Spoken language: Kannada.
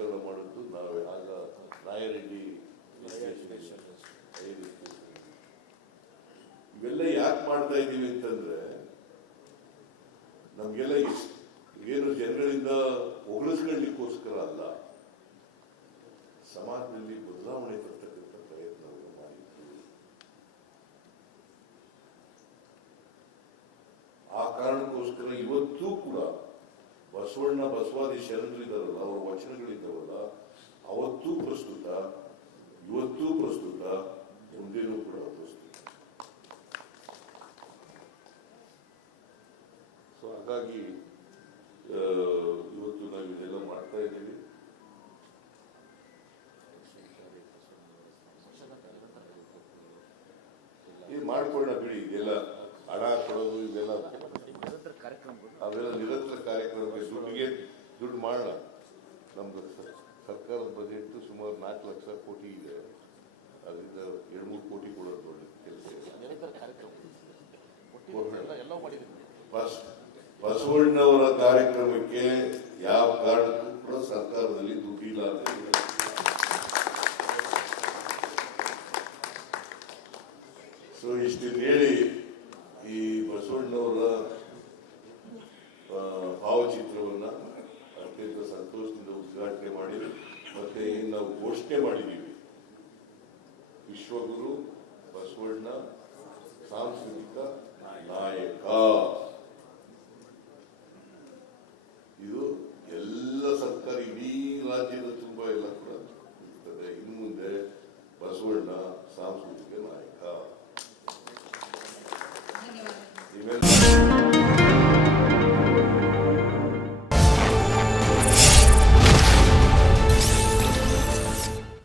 ನಾಮಕರಣ ಮಾಡಿದ್ದು ನಾವೇ ಆಗ ನಾಯರೆಡ್ಡಿ ಐದಕ್ಕೆ. ಇವೆಲ್ಲ ಯಾಕೆ ಮಾಡ್ತಾ ಇದ್ದೀವಿ ಅಂತಂದ್ರೆ ನಮ್ಗೆಲ್ಲ ಏನು ಜನಗಳಿಂದ ಹೊಗಳಿಸ್ಕೊಳ್ಳಿಕ್ಕೋಸ್ಕರ ಅಲ್ಲ ಸಮಾಜದಲ್ಲಿ ಬದಲಾವಣೆ ತರ್ತಕ್ಕಂಥ ಪ್ರಯತ್ನವನ್ನು ಮಾಡಿದ್ದೀವಿ. ಆ ಕಾರಣಕ್ಕೋಸ್ಕರ ಇವತ್ತೂ ಕೂಡ ಬಸವಣ್ಣ ಬಸವಾದಿ ಶರಣರಿದ್ದಾರಲ್ಲ ಅವರ ಹಾಗಾಗಿ ಇವತ್ತು ನಾವು ಇದೆಲ್ಲ ಮಾಡ್ತಾ ಇದ್ದೀವಿ. ಇದು ಮಾಡ್ಕೊಳ್ಳೋಣ ಬಿಡಿ ಇದೆಲ್ಲ ಹಣ ಕೊಡೋದು ಇದೆಲ್ಲ ಅವೆಲ್ಲ ನಿರಂತರ ಕಾರ್ಯಕ್ರಮಕ್ಕೆ ದುಡ್ಡಿಗೆ ದುಡ್ಡು ಮಾಡೋಣ ನಮ್ದು ಸರ್ಕಾರದ ಬಜೆಟ್ ಸುಮಾರು ನಾಲ್ಕು ಲಕ್ಷ ಕೋಟಿ ಇದೆ. ಅದರಿಂದ ಎರಡು ಮೂರು ಕೋಟಿ ಕೊಡೋದು ಒಳ್ಳೆ ಕೆಲಸ. ಬಸವಣ್ಣವರ ಕಾರ್ಯಕ್ರಮಕ್ಕೆ ಯಾವ ಕಾರಣಕ್ಕೂ ಕೂಡ ಸರ್ಕಾರದಲ್ಲಿ ದುಡ್ಡಿಲ್ಲ ಅಂತ. ಸೊ ಇಷ್ಟನ್ನು ಹೇಳಿ ಈ ಬಸವಣ್ಣವರ ಭಾವಚಿತ್ರವನ್ನ ಅತ್ಯಂತ ಸಂತೋಷದಿಂದ ಉದ್ಘಾಟನೆ ಮಾಡಿ ಮತ್ತೆ ನಾವು ಘೋಷಣೆ ಮಾಡಿದ್ದೀವಿ ವಿಶ್ವಗುರು